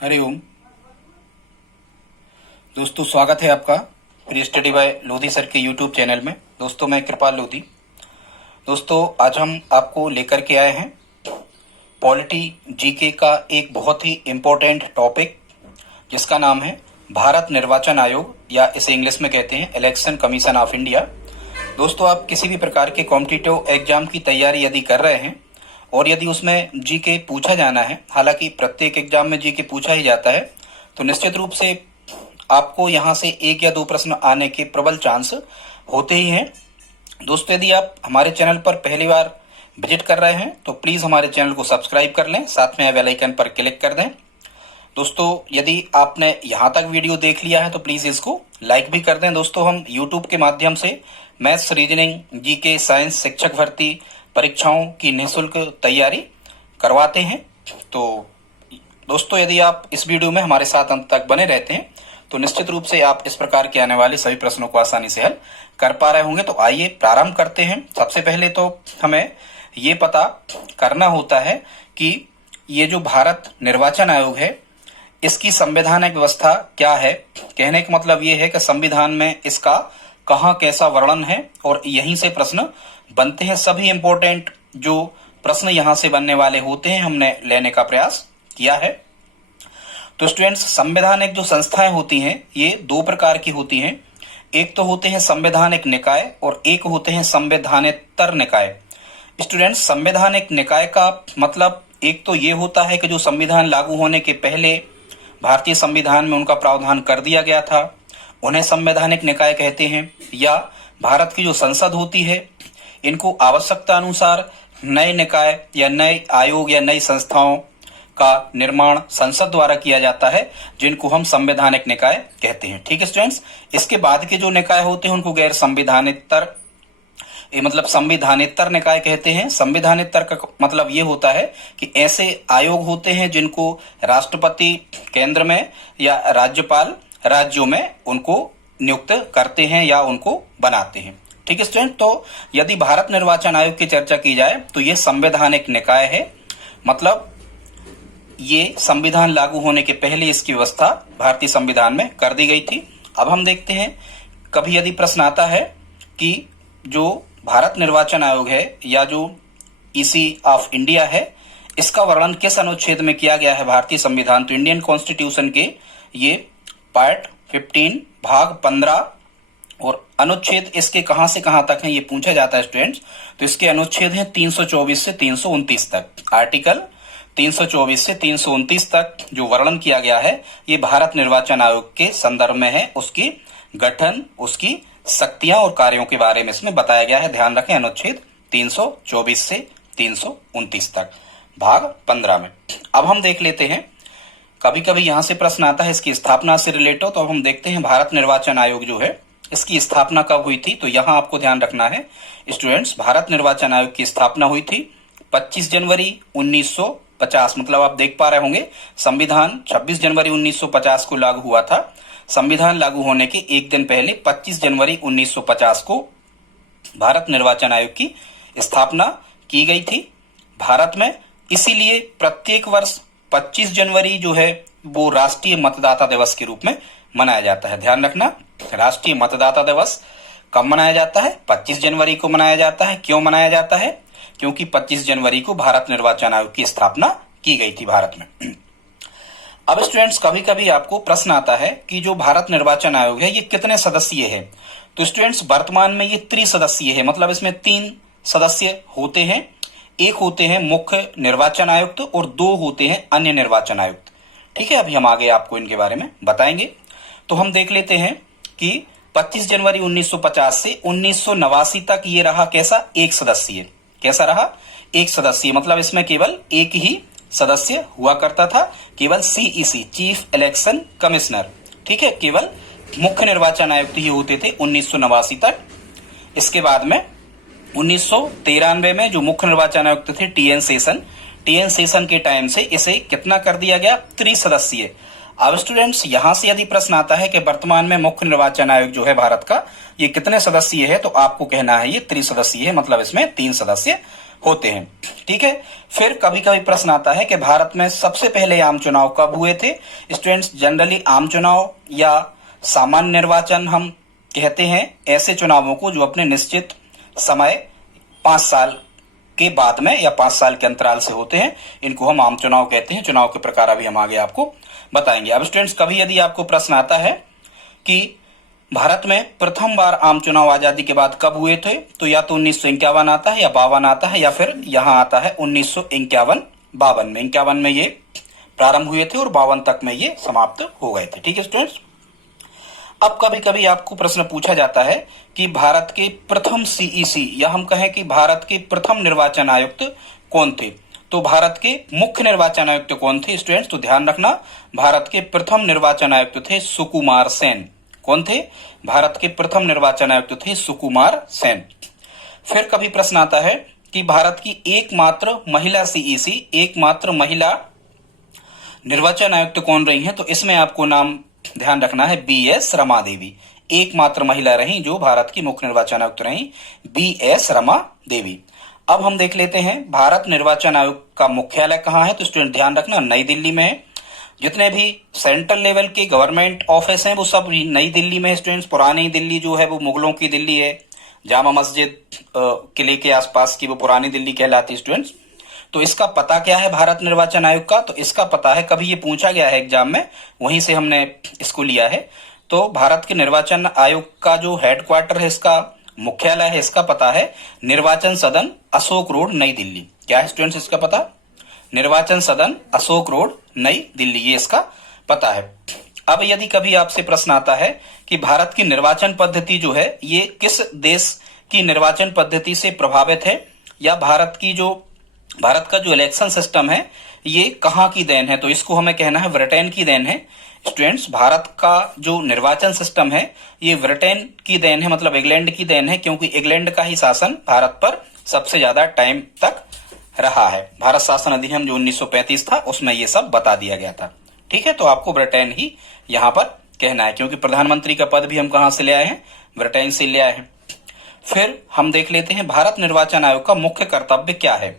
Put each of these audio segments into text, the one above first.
हरिओम दोस्तों, स्वागत है आपका pre study bye Lodhi sir के यूट्यूब चैनल में। दोस्तों, मैं कृपाल लोधी। दोस्तों, आज हम आपको लेकर के आए हैं पॉलिटी जीके का एक बहुत ही इम्पोर्टेंट टॉपिक, जिसका नाम है भारत निर्वाचन आयोग, या इसे इंग्लिश में कहते हैं इलेक्शन कमीशन ऑफ इंडिया। दोस्तों, आप किसी भी प्रकार के कॉम्पिटिटिव एग्जाम की तैयारी यदि कर रहे हैं और यदि उसमें जीके पूछा जाना है, हालांकि प्रत्येक एग्जाम में जीके पूछा ही जाता है, तो निश्चित रूप से आपको यहां से एक या दो प्रश्न आने के प्रबल चांस होते ही हैं। दोस्तों, यदि आप हमारे चैनल पर पहली बार विजिट कर रहे हैं तो प्लीज हमारे चैनल को सब्सक्राइब कर लें, साथ में बेल आइकन पर क्लिक कर दें। दोस्तों, यदि आपने यहां तक वीडियो देख लिया है तो प्लीज इसको लाइक भी कर दें। दोस्तों, हम यूट्यूब के माध्यम से मैथ्स, रीजनिंग, जीके, साइंस, शिक्षक भर्ती परीक्षाओं की निःशुल्क तैयारी करवाते हैं। तो दोस्तों, यदि आप इस वीडियो में हमारे साथ अंत तक बने रहते हैं तो निश्चित रूप से आप इस प्रकार के आने वाले सभी प्रश्नों को आसानी से हल कर पा रहे होंगे। तो आइए प्रारंभ करते हैं। सबसे पहले तो हमें ये पता करना होता है कि ये जो भारत निर्वाचन आयोग है, इसकी संवैधानिक व्यवस्था क्या है। कहने का मतलब ये है कि संविधान में इसका कहाँ कैसा वर्णन है, और यहीं से प्रश्न बनते हैं। सभी इंपॉर्टेंट जो प्रश्न यहां से बनने वाले होते हैं, हमने लेने का प्रयास किया है। तो स्टूडेंट्स, संवैधानिक जो संस्थाएं होती हैं ये दो प्रकार की होती हैं। एक तो होते हैं संवैधानिक निकाय और एक होते हैं संवैधानेतर निकाय। स्टूडेंट्स, संवैधानिक निकाय का मतलब एक तो ये होता है कि जो संविधान लागू होने के पहले भारतीय संविधान में उनका प्रावधान कर दिया गया था, उन्हें संवैधानिक निकाय कहते हैं। या भारत की जो संसद होती है, इनको आवश्यकता अनुसार नए निकाय या नए आयोग या नई संस्थाओं का निर्माण संसद द्वारा किया जाता है, जिनको हम संवैधानिक निकाय कहते हैं। ठीक है स्टूडेंट्स, इसके बाद के जो निकाय होते हैं उनको गैर संविधानेतर मतलब संविधानेतर निकाय कहते हैं। संविधानेतर का मतलब ये होता है कि ऐसे आयोग होते हैं जिनको राष्ट्रपति केंद्र में या राज्यपाल राज्यों में उनको नियुक्त करते हैं या उनको बनाते हैं। ठीक है स्टूडेंट, तो यदि भारत निर्वाचन आयोग की चर्चा की जाए तो ये संवैधानिक निकाय है। मतलब ये संविधान लागू होने के पहले इसकी व्यवस्था भारतीय संविधान में कर दी गई थी। अब हम देखते हैं, कभी यदि प्रश्न आता है कि जो भारत निर्वाचन आयोग है या जो ईसी ऑफ इंडिया है, इसका वर्णन किस अनुच्छेद में किया गया है भारतीय संविधान, तो इंडियन कॉन्स्टिट्यूशन के ये पार्ट 15 भाग 15 और अनुच्छेद इसके कहां से कहां तक है ये पूछा जाता है स्टूडेंट्स। तो इसके अनुच्छेद हैं 324 से 329 तक। आर्टिकल 324 से 329 तक जो वर्णन किया गया है ये भारत निर्वाचन आयोग के संदर्भ में है। उसकी गठन, उसकी शक्तियां और कार्यों के बारे में इसमें बताया गया है। ध्यान रखें, अनुच्छेद 324 से 329 तक भाग 15 में। अब हम देख लेते हैं, कभी कभी यहां से प्रश्न आता है इसकी स्थापना से रिलेटेड। तो अब हम देखते हैं भारत निर्वाचन आयोग जो है इसकी स्थापना कब हुई थी। तो यहां आपको ध्यान रखना है स्टूडेंट्स, भारत निर्वाचन आयोग की स्थापना हुई थी 25 जनवरी 1950। मतलब आप देख पा रहे होंगे संविधान 26 जनवरी 1950 को लागू हुआ था। संविधान लागू होने के एक दिन पहले 25 जनवरी 1950 को भारत निर्वाचन आयोग की स्थापना की गई थी भारत में। इसीलिए प्रत्येक वर्ष 25 जनवरी जो है वो राष्ट्रीय मतदाता दिवस के रूप में मनाया जाता है। ध्यान रखना, राष्ट्रीय मतदाता दिवस कब मनाया जाता है? 25 जनवरी को मनाया जाता है। क्यों मनाया जाता है? क्योंकि 25 जनवरी को भारत निर्वाचन आयोग की स्थापना की गई थी भारत में। अब स्टूडेंट्स, कभी कभी आपको प्रश्न आता है कि जो भारत निर्वाचन आयोग है ये कितने सदस्यीय है। तो स्टूडेंट्स, वर्तमान में ये त्रिसदस्यीय है। मतलब इसमें 3 सदस्य होते हैं। एक होते हैं मुख्य निर्वाचन आयुक्त और 2 होते हैं अन्य निर्वाचन आयुक्त। ठीक है, अभी हम आगे आपको इनके बारे में बताएंगे। तो हम देख लेते हैं कि 25 जनवरी 1950 से 1989 तक ये रहा कैसा? एक सदस्यीय। कैसा रहा? एक सदस्यीय। मतलब इसमें केवल एक ही सदस्य हुआ करता था, केवल सीईसी, चीफ इलेक्शन कमिश्नर। ठीक है, केवल मुख्य निर्वाचन आयुक्त ही होते थे 1989 तक। इसके बाद में 1993 में जो मुख्य निर्वाचन आयुक्त थे टीएन सेशन के टाइम से इसे कितना कर दिया गया? त्रिसदस्यीय। अब स्टूडेंट्स, यहां से यदि प्रश्न आता है कि वर्तमान में मुख्य निर्वाचन आयोग जो है भारत का ये कितने सदस्यीय है, तो आपको कहना है ये त्रिसदस्यीय है। मतलब इसमें 3 सदस्य होते हैं। ठीक है, फिर कभी कभी प्रश्न आता है कि भारत में सबसे पहले आम चुनाव कब हुए थे। स्टूडेंट्स, जनरली आम चुनाव या सामान्य निर्वाचन हम कहते हैं ऐसे चुनावों को जो अपने निश्चित समय 5 साल के बाद में या 5 साल के अंतराल से होते हैं, इनको हम आम चुनाव कहते हैं। चुनाव के प्रकार अभी हम आगे आपको बताएंगे। अब स्टूडेंट्स, कभी यदि आपको प्रश्न आता है कि भारत में प्रथम बार आम चुनाव आजादी के बाद कब हुए थे, तो या तो 1951 आता है या 52 आता है, या फिर यहां आता है 1951-52 में। 51 में ये प्रारंभ हुए थे और 52 तक में ये समाप्त हो गए थे। ठीक है स्टूडेंट्स, अब कभी कभी आपको प्रश्न पूछा जाता है कि भारत के प्रथम सीईसी या हम कहें कि भारत के प्रथम निर्वाचन आयुक्त कौन थे। तो भारत के मुख्य निर्वाचन आयुक्त कौन थे स्टूडेंट्स, तो ध्यान रखना, भारत के प्रथम निर्वाचन आयुक्त थे सुकुमार सेन। कौन थे? भारत के प्रथम निर्वाचन आयुक्त थे सुकुमार सेन। फिर कभी प्रश्न आता है कि भारत की एकमात्र महिला सीईसी, एकमात्र महिला निर्वाचन आयुक्त कौन रही हैं, तो इसमें आपको नाम ध्यान रखना है बीएस रमा देवी। एकमात्र महिला रही जो भारत की मुख्य निर्वाचन आयुक्त रही, बीएस रमा देवी। अब हम देख लेते हैं भारत निर्वाचन आयोग का मुख्यालय कहाँ है, तो स्टूडेंट ध्यान रखना नई दिल्ली में है। जितने भी सेंट्रल लेवल के गवर्नमेंट ऑफिस हैं वो सब नई दिल्ली में है स्टूडेंट्स। पुरानी दिल्ली जो है वो मुगलों की दिल्ली है, जामा मस्जिद किले के आसपास की वो पुरानी दिल्ली कहलाती है स्टूडेंट्स। तो इसका पता क्या है भारत निर्वाचन आयोग का, तो इसका पता है, कभी ये पूछा गया है एग्जाम में, वहीं से हमने इसको लिया है। तो भारत के निर्वाचन आयोग का जो हेडक्वार्टर है, इसका मुख्यालय है, इसका पता है निर्वाचन सदन अशोक रोड नई दिल्ली। क्या है स्टूडेंट्स इसका पता? निर्वाचन सदन अशोक रोड नई दिल्ली, ये इसका पता है। अब यदि कभी आपसे प्रश्न आता है कि भारत की निर्वाचन पद्धति जो है ये किस देश की निर्वाचन पद्धति से प्रभावित है, या भारत का जो इलेक्शन सिस्टम है ये कहाँ की देन है, तो इसको हमें कहना है ब्रिटेन की देन है। स्टूडेंट्स, भारत का जो निर्वाचन सिस्टम है ये ब्रिटेन की देन है, मतलब इंग्लैंड की देन है, क्योंकि इंग्लैंड का ही शासन भारत पर सबसे ज्यादा टाइम तक रहा है। भारत शासन अधिनियम जो 1935 था उसमें ये सब बता दिया गया था। ठीक है, तो आपको ब्रिटेन ही यहां पर कहना है, क्योंकि प्रधानमंत्री का पद भी हम कहां से ले आए हैं, ब्रिटेन से ले आए हैं। फिर हम देख लेते हैं भारत निर्वाचन आयोग का मुख्य कर्तव्य क्या है।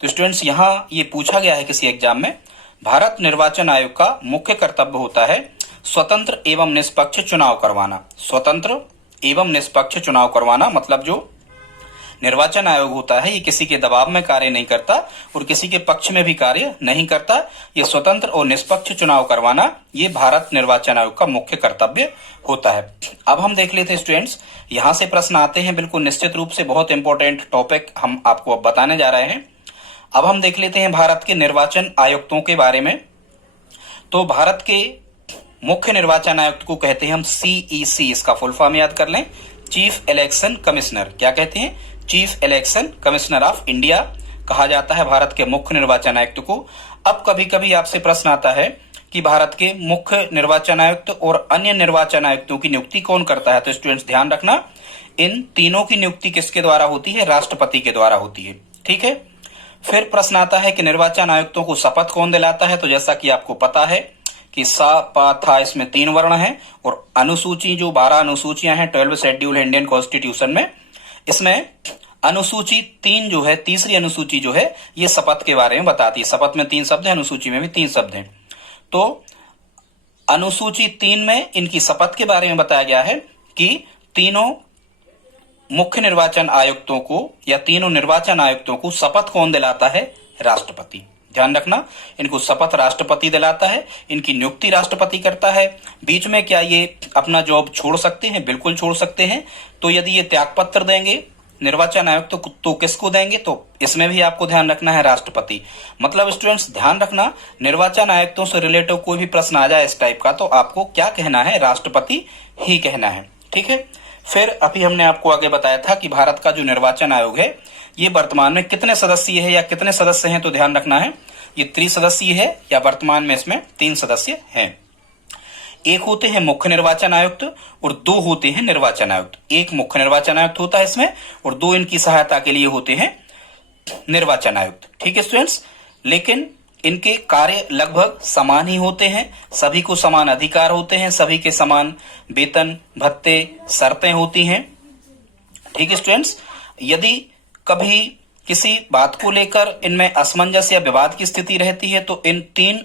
तो स्टूडेंट्स, यहां ये पूछा गया है किसी एग्जाम में, भारत निर्वाचन आयोग का मुख्य कर्तव्य होता है स्वतंत्र एवं निष्पक्ष चुनाव करवाना। स्वतंत्र एवं निष्पक्ष चुनाव करवाना मतलब जो निर्वाचन आयोग होता है ये किसी के दबाव में कार्य नहीं करता और किसी के पक्ष में भी कार्य नहीं करता। ये स्वतंत्र और निष्पक्ष चुनाव करवाना ये भारत निर्वाचन आयोग का मुख्य कर्तव्य होता है। अब हम देख लेते हैं स्टूडेंट्स, यहां से प्रश्न आते हैं बिल्कुल निश्चित रूप से, बहुत इंपॉर्टेंट टॉपिक हम आपको अब बताने जा रहे हैं। अब हम देख लेते हैं भारत के निर्वाचन आयुक्तों के बारे में। तो भारत के मुख्य निर्वाचन आयुक्त को कहते हैं हम सीईसी, इसका फुल फॉर्म याद कर लें, चीफ इलेक्शन कमिश्नर। क्या कहते हैं? Chief election commissioner of India कहा जाता है भारत के मुख्य निर्वाचन आयुक्त को। अब कभी कभी आपसे प्रश्न आता है कि भारत के मुख्य निर्वाचन आयुक्त और अन्य निर्वाचन आयुक्तों की नियुक्ति कौन करता है, तो स्टूडेंट्स ध्यान रखना, इन तीनों की नियुक्ति किसके द्वारा होती है? राष्ट्रपति के द्वारा होती है। ठीक है, फिर प्रश्न आता है कि निर्वाचन आयुक्तों को शपथ कौन दिलाता है, तो जैसा कि आपको पता है कि सा पा था इसमें 3 वर्ण हैं, और अनुसूची जो 12 अनुसूचियां हैं 12 शेड्यूल इंडियन कॉन्स्टिट्यूशन में, इसमें अनुसूची 3 जो है, तीसरी अनुसूची जो है ये शपथ के बारे में बताती है। शपथ में 3 शब्द है, अनुसूची में भी 3 शब्द हैं। तो अनुसूची 3 में इनकी शपथ के बारे में बताया गया है कि तीनों मुख्य निर्वाचन आयुक्तों को या तीनों निर्वाचन आयुक्तों को शपथ कौन दिलाता है? राष्ट्रपति। ध्यान रखना, इनको शपथ राष्ट्रपति दिलाता है, इनकी नियुक्ति राष्ट्रपति करता है। बीच में क्या ये अपना जॉब छोड़ सकते हैं? बिल्कुल छोड़ सकते हैं। तो यदि ये त्यागपत्र देंगे निर्वाचन आयुक्त तो किसको देंगे? तो इसमें भी आपको ध्यान रखना है राष्ट्रपति। मतलब स्टूडेंट्स ध्यान रखना, निर्वाचन आयुक्तों से रिलेटिव कोई भी प्रश्न आ जाए इस टाइप का तो आपको क्या कहना है? राष्ट्रपति ही कहना है। ठीक है, फिर अभी हमने आपको आगे बताया था कि भारत का जो निर्वाचन आयोग है ये वर्तमान में कितने सदस्यीय है या कितने सदस्य हैं, तो ध्यान रखना है ये त्रिसदस्यीय है या वर्तमान में इसमें 3 सदस्य हैं। एक होते हैं मुख्य निर्वाचन आयुक्त और 2 होते हैं निर्वाचन आयुक्त। एक मुख्य निर्वाचन आयुक्त होता है इसमें और 2 इनकी सहायता के लिए होते हैं निर्वाचन आयुक्त। ठीक है स्टूडेंट्स, लेकिन इनके कार्य लगभग समान ही होते हैं, सभी को समान अधिकार होते हैं, सभी के समान वेतन भत्ते शर्तें होती हैं। ठीक है स्टूडेंट्स, यदि कभी किसी बात को लेकर इनमें असमंजस या विवाद की स्थिति रहती है तो इन 3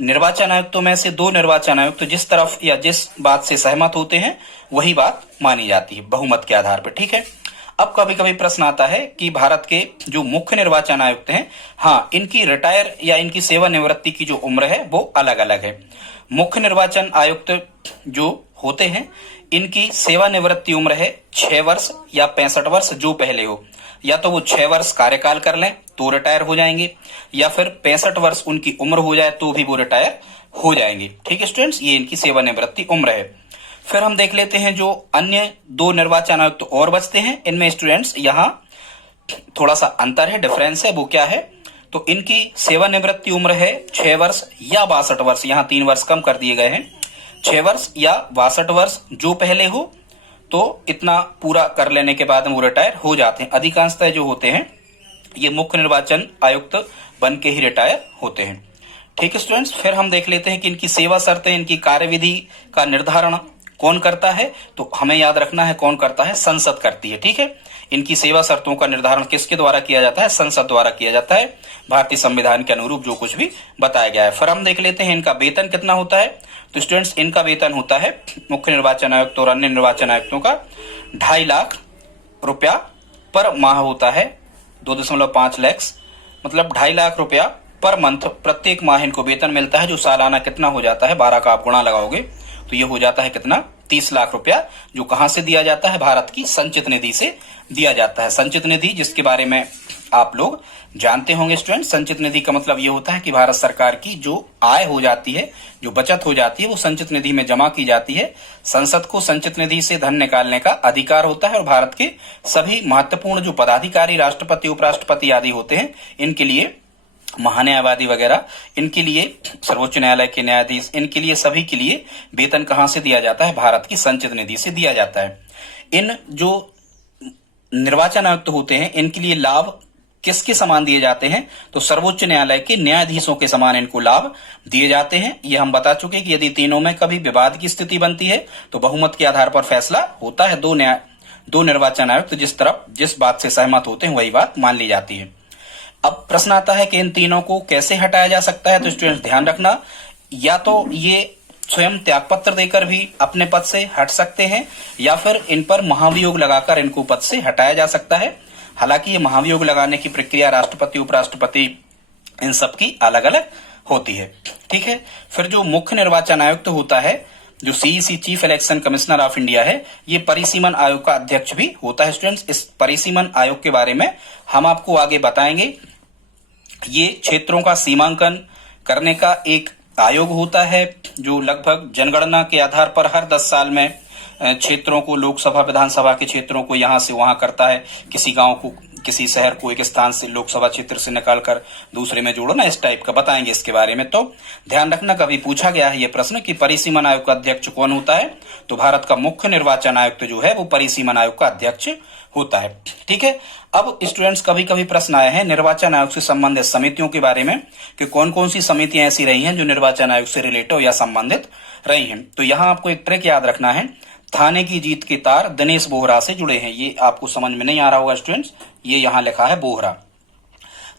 निर्वाचन आयुक्तों में से 2 निर्वाचन आयुक्त जिस तरफ या जिस बात से सहमत होते हैं वही बात मानी जाती है बहुमत के आधार पर। ठीक है। अब कभी कभी प्रश्न आता है कि भारत के जो मुख्य निर्वाचन आयुक्त हैं, हाँ, इनकी रिटायर या इनकी सेवानिवृत्ति की जो उम्र है वो अलग अलग है। मुख्य निर्वाचन आयुक्त जो होते हैं इनकी सेवानिवृत्ति उम्र है 6 वर्ष या 65 वर्ष जो पहले हो, या तो वो 6 वर्ष कार्यकाल कर लें तो रिटायर हो जाएंगे, या फिर 65 वर्ष उनकी उम्र हो जाए तो भी वो रिटायर हो जाएंगे। ठीक है स्टूडेंट्स, ये इनकी सेवानिवृत्ति उम्र है। फिर हम देख लेते हैं जो अन्य 2 निर्वाचन आयुक्त और बचते हैं, इनमें स्टूडेंट्स यहाँ थोड़ा सा अंतर है, डिफरेंस है। वो क्या है, तो इनकी सेवानिवृत्ति उम्र है 6 वर्ष या 62 वर्ष, यहाँ 3 वर्ष कम कर दिए गए हैं, 6 वर्ष या 62 वर्ष जो पहले हो तो इतना पूरा कर लेने के बाद वो रिटायर हो जाते हैं। अधिकांशतः जो होते हैं ये मुख्य निर्वाचन आयुक्त बन के ही रिटायर होते हैं। ठीक है स्टूडेंट्स, फिर हम देख लेते हैं कि इनकी सेवा शर्तें, इनकी कार्यविधि का निर्धारण कौन करता है, तो हमें याद रखना है कौन करता है, संसद करती है। ठीक है, इनकी सेवा शर्तों का निर्धारण किसके द्वारा किया जाता है, संसद द्वारा किया जाता है, भारतीय संविधान के अनुरूप जो कुछ भी बताया गया है। फिर हम देख लेते हैं इनका वेतन कितना होता है, तो स्टूडेंट्स इनका वेतन होता है मुख्य निर्वाचन आयुक्त और अन्य निर्वाचन आयुक्तों का 2.5 लाख रुपया पर माह होता है, 2.5 लाख, मतलब 2.5 लाख रुपया पर मंथ प्रत्येक माह इनको वेतन मिलता है, जो सालाना कितना हो जाता है, 12 का आप गुणा लगाओगे तो ये हो जाता है कितना, 30 लाख रुपया, जो कहां से दिया जाता है, भारत की संचित निधि से दिया जाता है। संचित निधि जिसके बारे में आप लोग जानते होंगे स्टूडेंट, संचित निधि का मतलब ये होता है कि भारत सरकार की जो आय हो जाती है, जो बचत हो जाती है, वो संचित निधि में जमा की जाती है। संसद को संचित निधि से धन निकालने का अधिकार होता है और भारत के सभी महत्वपूर्ण जो पदाधिकारी, राष्ट्रपति, उपराष्ट्रपति आदि होते हैं, इनके लिए, महान्यायवादी वगैरह, इनके लिए, सर्वोच्च न्यायालय के न्यायाधीश, इनके लिए, सभी के लिए वेतन कहां से दिया जाता है, भारत की संचित निधि से दिया जाता है। इन जो निर्वाचन आयुक्त होते हैं इनके लिए लाभ किसके समान दिए जाते हैं, तो सर्वोच्च न्यायालय के न्यायाधीशों के समान इनको लाभ दिए जाते हैं। ये हम बता चुके कि यदि तीनों में कभी विवाद की स्थिति बनती है तो बहुमत के आधार पर फैसला होता है। दो निर्वाचन आयुक्त जिस तरफ जिस बात से सहमत होते हैं वही बात मान ली जाती है। अब प्रश्न आता है कि इन तीनों को कैसे हटाया जा सकता है, तो स्टूडेंट्स ध्यान रखना, या तो ये स्वयं त्यागपत्र देकर भी अपने पद से हट सकते हैं, या फिर इन पर महाभियोग लगाकर इनको पद से हटाया जा सकता है। हालांकि ये महाभियोग लगाने की प्रक्रिया राष्ट्रपति, उपराष्ट्रपति, इन सब की अलग अलग होती है। ठीक है, फिर जो मुख्य निर्वाचन आयुक्त होता है, जो CEC, chief election commissioner of India है, ये परिसीमन आयोग का अध्यक्ष भी होता है। स्टूडेंट्स, इस परिसीमन आयोग के बारे में हम आपको आगे बताएंगे। ये क्षेत्रों का सीमांकन करने का एक आयोग होता है, जो लगभग जनगणना के आधार पर हर 10 साल में क्षेत्रों को, लोकसभा विधानसभा के क्षेत्रों को यहां से वहां करता है। किसी गांव को, किसी शहर को एक स्थान से, लोकसभा क्षेत्र से निकालकर दूसरे में जोड़ो ना, इस टाइप का बताएंगे इसके बारे में। तो ध्यान रखना, कभी पूछा गया है ये प्रश्न कि परिसीमन आयोग का अध्यक्ष कौन होता है, तो भारत का मुख्य निर्वाचन आयुक्त जो है वो परिसीमन आयोग का अध्यक्ष होता है। ठीक है, अब स्टूडेंट्स कभी कभी प्रश्न आए हैं निर्वाचन आयोग से संबंधित समितियों के बारे में कि कौन कौन सी समितियां ऐसी रही हैं जो निर्वाचन आयोग से रिलेटेड या संबंधित रही हैं। तो यहाँ आपको एक ट्रिक याद रखना है, थाने की जीत के तार दिनेश बोहरा से जुड़े हैं। ये आपको समझ में नहीं आ रहा होगा स्टूडेंट्स, ये यहाँ लिखा है बोहरा,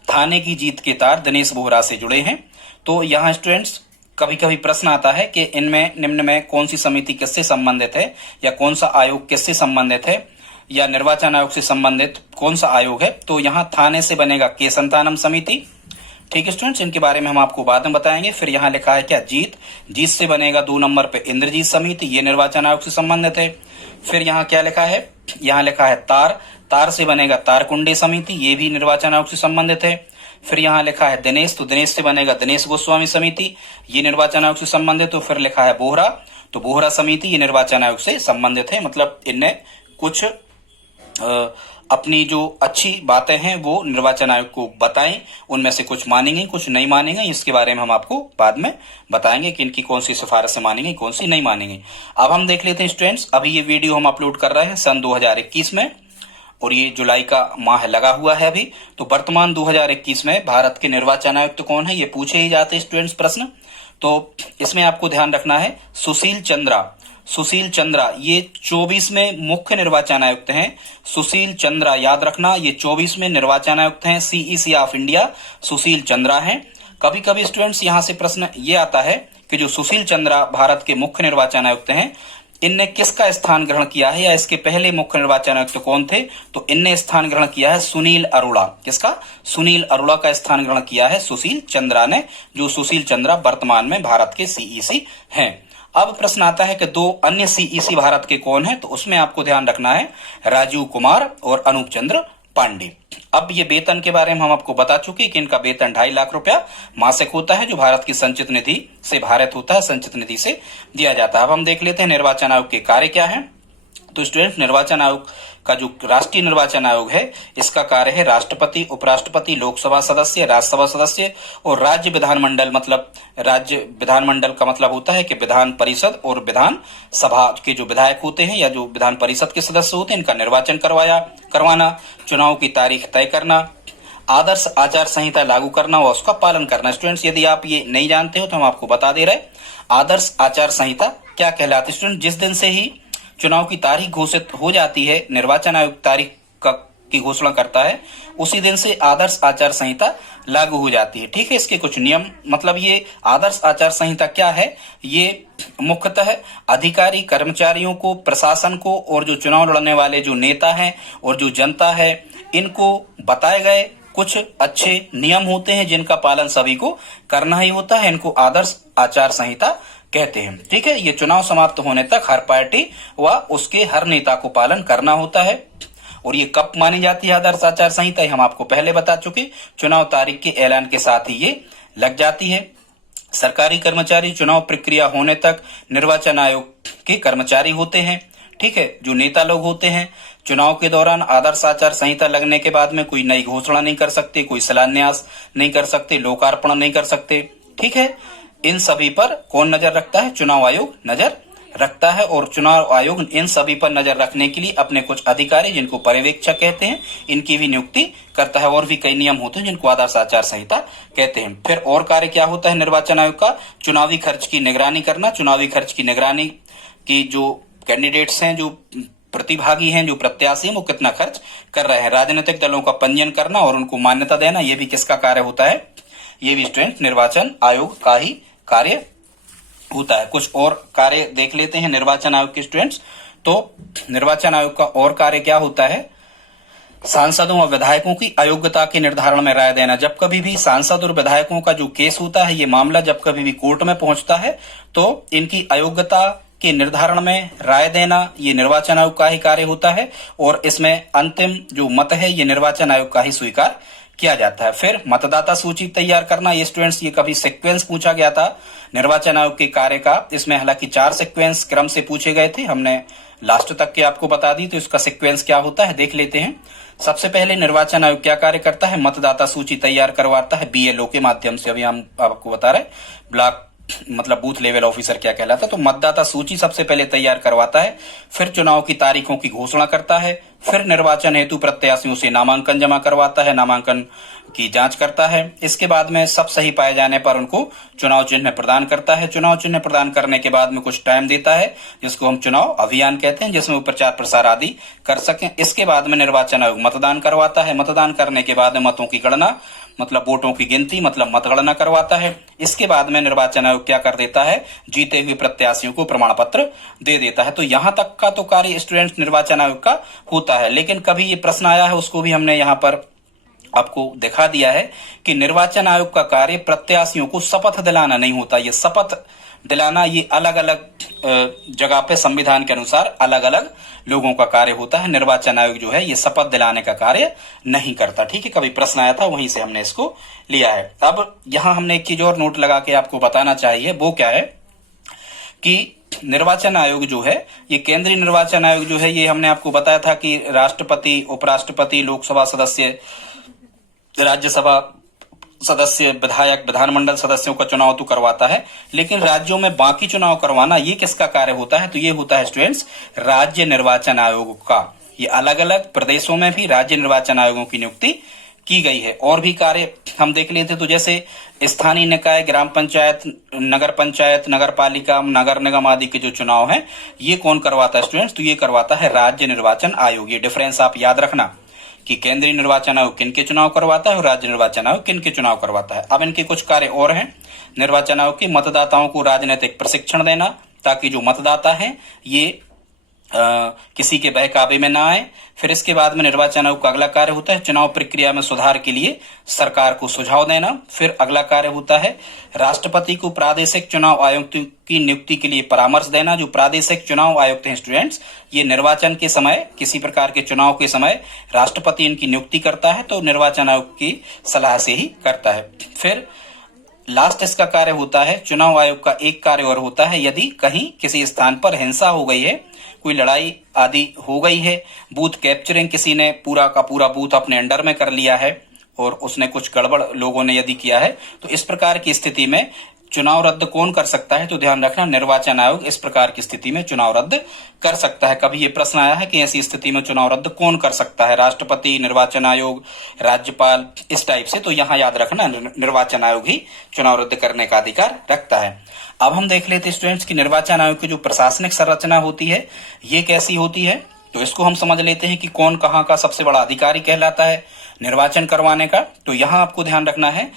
थाने की जीत के तार दिनेश बोहरा से जुड़े हैं। तो यहाँ स्टूडेंट्स कभी कभी प्रश्न आता है कि इनमें निम्न में कौन सी समिति किससे संबंधित है, या कौन सा आयोग किससे संबंधित है, या निर्वाचन आयोग से संबंधित कौन सा आयोग है। तो यहाँ थाने से बनेगा के संतानम समिति। ठीक है स्टूडेंट्स, इनके बारे में हम आपको बाद में बताएंगे। फिर यहाँ लिखा है क्या, जीत से बनेगा 2 नंबर पे इंद्रजीत समिति, ये निर्वाचन आयोग से संबंधित है। फिर यहाँ क्या लिखा है, यहाँ लिखा है तार से बनेगा तारकुंडे समिति, ये भी निर्वाचन आयोग से संबंधित है। फिर यहाँ लिखा है दिनेश, तो दिनेश से बनेगा दिनेश गोस्वामी समिति, ये निर्वाचन आयोग से संबंधित। तो फिर लिखा है बोहरा, तो बोहरा समिति ये निर्वाचन आयोग से संबंधित है। मतलब इनने कुछ अपनी जो अच्छी बातें हैं वो निर्वाचन आयोग को बताएं, उनमें से कुछ मानेंगे, कुछ नहीं मानेंगे। इसके बारे में हम आपको बाद में बताएंगे कि इनकी कौन सी सिफारिशें मानेंगे, कौन सी नहीं मानेंगे। अब हम देख लेते हैं स्टूडेंट्स, अभी ये वीडियो हम अपलोड कर रहे हैं सन 2021 में, और ये जुलाई का माह लगा हुआ है अभी। तो वर्तमान 2021 में भारत के निर्वाचन आयुक्त कौन है, ये पूछे ही जाते स्टूडेंट्स प्रश्न। तो इसमें आपको ध्यान रखना है, सुशील चंद्रा सुशील चंद्रा, ये 24वें मुख्य निर्वाचन आयुक्त हैं। सुशील चंद्रा, याद रखना, ये 24वें निर्वाचन आयुक्त हैं। CEC of India Sushil Chandra हैं। कभी कभी स्टूडेंट्स यहां से प्रश्न ये आता है कि जो सुशील चंद्रा भारत के मुख्य निर्वाचन आयुक्त हैं, इनने किसका स्थान ग्रहण किया है, या इसके पहले मुख्य निर्वाचन आयुक्त कौन थे? तो इनने स्थान ग्रहण किया है सुनील अरोड़ा। किसका? सुनील अरोड़ा का स्थान ग्रहण किया है सुशील चंद्रा ने, जो सुशील चंद्रा वर्तमान में भारत के सीईसी हैं। अब प्रश्न आता है कि दो अन्य सीईसी भारत के कौन है, तो उसमें आपको ध्यान रखना है राजीव कुमार और अनूप चंद्र पांडे। अब ये वेतन के बारे में हम आपको बता चुके कि इनका वेतन 2.5 लाख रुपया मासिक होता है, जो भारत की संचित निधि से भारत होता है, संचित निधि से दिया जाता है। अब हम देख लेते हैं निर्वाचन आयोग के कार्य क्या है। तो स्टूडेंट, निर्वाचन आयोग का जो राष्ट्रीय निर्वाचन आयोग है, इसका कार्य है राष्ट्रपति, उपराष्ट्रपति, लोकसभा सदस्य, राज्यसभा सदस्य और राज्य विधानमंडल। मतलब राज्य विधानमंडल का मतलब होता है कि विधान परिषद और विधान सभा के जो विधायक होते हैं या जो विधान परिषद के सदस्य होते हैं, इनका निर्वाचन करवाना, चुनाव की तारीख तय करना, आदर्श आचार संहिता लागू करना और उसका पालन करना। स्टूडेंट्स, यदि आप ये नहीं जानते हो तो हम आपको बता दे रहे हैं आदर्श आचार संहिता क्या कहलाती है। स्टूडेंट, जिस दिन से ही चुनाव की तारीख घोषित हो जाती है, निर्वाचन आयोग तारीख की घोषणा करता है, उसी दिन से आदर्श आचार संहिता लागू हो जाती है। ठीक है, इसके कुछ नियम, मतलब ये आदर्श आचार संहिता क्या है, ये मुख्यतः अधिकारी, कर्मचारियों को, प्रशासन को और जो चुनाव लड़ने वाले जो नेता हैं और जो जनता है, इनको बताए गए कुछ अच्छे नियम होते हैं जिनका पालन सभी को करना ही होता है। इनको आदर्श आचार संहिता कहते हैं। ठीक है, ये चुनाव समाप्त होने तक हर पार्टी व उसके हर नेता को पालन करना होता है। और ये कब मानी जाती है आदर्श आचार संहिता, हम आपको पहले बता चुके, चुनाव तारीख के ऐलान के साथ ही ये लग जाती है। सरकारी कर्मचारी चुनाव प्रक्रिया होने तक निर्वाचन आयोग के कर्मचारी होते हैं। ठीक है, जो नेता लोग होते हैं चुनाव के दौरान आदर्श आचार संहिता लगने के बाद में कोई नई घोषणा नहीं कर सकते, कोई शिलान्यास नहीं कर सकते, लोकार्पण नहीं कर सकते। ठीक है, इन सभी पर कौन नजर रखता है? चुनाव आयोग नजर रखता है। और चुनाव आयोग इन सभी पर नजर रखने के लिए अपने कुछ अधिकारी, जिनको पर्यवेक्षक कहते हैं, इनकी भी नियुक्ति करता है। और भी कई नियम होते हैं जिनको आदर्श आचार संहिता कहते हैं। फिर और कार्य क्या होता है निर्वाचन आयोग का? चुनावी खर्च की निगरानी करना। चुनावी खर्च की निगरानी की जो कैंडिडेट्स हैं, जो प्रतिभागी हैं, जो प्रत्याशी हैं, वो कितना खर्च कर रहे हैं। राजनीतिक दलों का पंजीयन करना और उनको मान्यता देना, ये भी किसका कार्य होता है? ये भी स्टूडेंट निर्वाचन आयोग का ही कार्य होता है। कुछ और कार्य देख लेते हैं निर्वाचन आयोग के स्टूडेंट्स। तो निर्वाचन आयोग का और कार्य क्या होता है? सांसदों और विधायकों की अयोग्यता के निर्धारण में राय देना। जब कभी भी सांसद और विधायकों का जो केस होता है, ये मामला जब कभी भी कोर्ट में पहुंचता है, तो इनकी अयोग्यता के निर्धारण में राय देना ये निर्वाचन आयोग का ही कार्य होता है। और इसमें अंतिम जो मत है, ये निर्वाचन आयोग का ही स्वीकार किया जाता है। फिर मतदाता सूची तैयार करना। ये स्टूडेंट्स, ये कभी सीक्वेंस पूछा गया था निर्वाचन आयोग के कार्य का। इसमें हालांकि 4 सीक्वेंस क्रम से पूछे गए थे, हमने लास्ट तक के आपको बता दी। तो इसका सीक्वेंस क्या होता है देख लेते हैं। सबसे पहले निर्वाचन आयोग क्या कार्य करता है? मतदाता सूची तैयार करवाता है बीएलओ के माध्यम से। अभी हम आपको बता रहे ब्लॉक मतलब बूथ लेवल ऑफिसर क्या कहलाता है। तो मतदाता सूची सबसे पहले तैयार करवाता है, फिर चुनाव की तारीखों की घोषणा करता है, फिर निर्वाचन हेतु प्रत्याशियों से नामांकन जमा करवाता है, नामांकन की जांच करता है। इसके बाद में सब सही पाए जाने पर उनको चुनाव चिन्ह प्रदान करता है। चुनाव चिन्ह प्रदान करने के बाद में कुछ टाइम देता है, जिसको हम चुनाव अभियान कहते हैं, जिसमें वो प्रचार प्रसार आदि कर सकें। इसके बाद में निर्वाचन आयोग मतदान करवाता है। मतदान करने के बाद में मतों की गणना मतलब वोटों की गिनती मतलब मतगणना करवाता है। इसके बाद में निर्वाचन आयोग क्या कर देता है? जीते हुए प्रत्याशियों को प्रमाण पत्र दे देता है। तो यहां तक का तो कार्य स्टूडेंट्स निर्वाचन आयोग का होता है। लेकिन कभी ये प्रश्न आया है, उसको भी हमने यहाँ पर आपको दिखा दिया है कि निर्वाचन आयोग का कार्य प्रत्याशियों को शपथ दिलाना नहीं होता। ये शपथ दिलाना ये अलग अलग जगह पे संविधान के अनुसार अलग अलग लोगों का कार्य होता है। निर्वाचन आयोग जो है ये शपथ दिलाने का कार्य नहीं करता। ठीक है, कभी प्रश्न आया था, वहीं से हमने इसको लिया है। अब यहाँ हमने एक चीज और नोट लगा के आपको बताना चाहिए, वो क्या है कि निर्वाचन आयोग जो है ये केंद्रीय निर्वाचन आयोग जो है, ये हमने आपको बताया था कि राष्ट्रपति, उपराष्ट्रपति, लोकसभा सदस्य, राज्यसभा सदस्य, विधायक, विधानमंडल सदस्यों का चुनाव तो करवाता है, लेकिन राज्यों में बाकी चुनाव करवाना ये किसका कार्य होता है? तो ये होता है स्टूडेंट्स राज्य निर्वाचन आयोग का। ये अलग अलग प्रदेशों में भी राज्य निर्वाचन आयोगों की नियुक्ति की गई है। और भी कार्य हम देख लेते तो जैसे स्थानीय निकाय, ग्राम पंचायत, नगर पंचायत, नगर पालिका, नगर निगम आदि के जो चुनाव हैं, ये कौन करवाता है स्टूडेंट्स? तो ये करवाता है राज्य निर्वाचन आयोग। ये डिफरेंस आप याद रखना कि केंद्रीय निर्वाचन आयोग किन के चुनाव करवाता है और राज्य निर्वाचन आयोग किन के चुनाव करवाता है। अब इनके कुछ कार्य और हैं निर्वाचन आयोग के। मतदाताओं को राजनीतिक प्रशिक्षण देना, ताकि जो मतदाता है ये किसी के बहकावे में ना आए। फिर इसके बाद में निर्वाचन आयोग का अगला कार्य होता है चुनाव प्रक्रिया में सुधार के लिए सरकार को सुझाव देना। फिर अगला कार्य होता है राष्ट्रपति को प्रादेशिक चुनाव आयुक्त की नियुक्ति के लिए परामर्श देना। जो प्रादेशिक चुनाव आयुक्त हैं स्टूडेंट्स, ये निर्वाचन के समय, किसी प्रकार के चुनाव के समय राष्ट्रपति इनकी नियुक्ति करता है, तो निर्वाचन आयोग की सलाह से ही करता है। फिर लास्ट इसका कार्य होता है चुनाव आयोग का एक कार्य और होता है यदि कहीं किसी स्थान पर हिंसा हो गई है, कोई लड़ाई आदि हो गई है, बूथ कैप्चरिंग, किसी ने पूरा का पूरा बूथ अपने अंडर में कर लिया है और उसने कुछ गड़बड़ लोगों ने यदि किया है, तो इस प्रकार की स्थिति में चुनाव रद्द कौन कर सकता है? तो ध्यान रखना, निर्वाचन आयोग इस प्रकार की स्थिति में चुनाव रद्द कर सकता है। कभी ये प्रश्न आया है कि ऐसी स्थिति में चुनाव रद्द कौन कर सकता है? राष्ट्रपति, निर्वाचन आयोग, राज्यपाल, इस टाइप से। तो यहाँ याद रखना निर्वाचन आयोग ही चुनाव रद्द करने का अधिकार रखता है। अब हम देख लेते हैं स्टूडेंट्स कि निर्वाचन आयोग की जो प्रशासनिक संरचना होती है ये कैसी होती है। तो इसको हम समझ लेते हैं कि कौन कहाँ का सबसे बड़ा अधिकारी कहलाता है निर्वाचन करवाने का। तो यहाँ आपको ध्यान रखना है,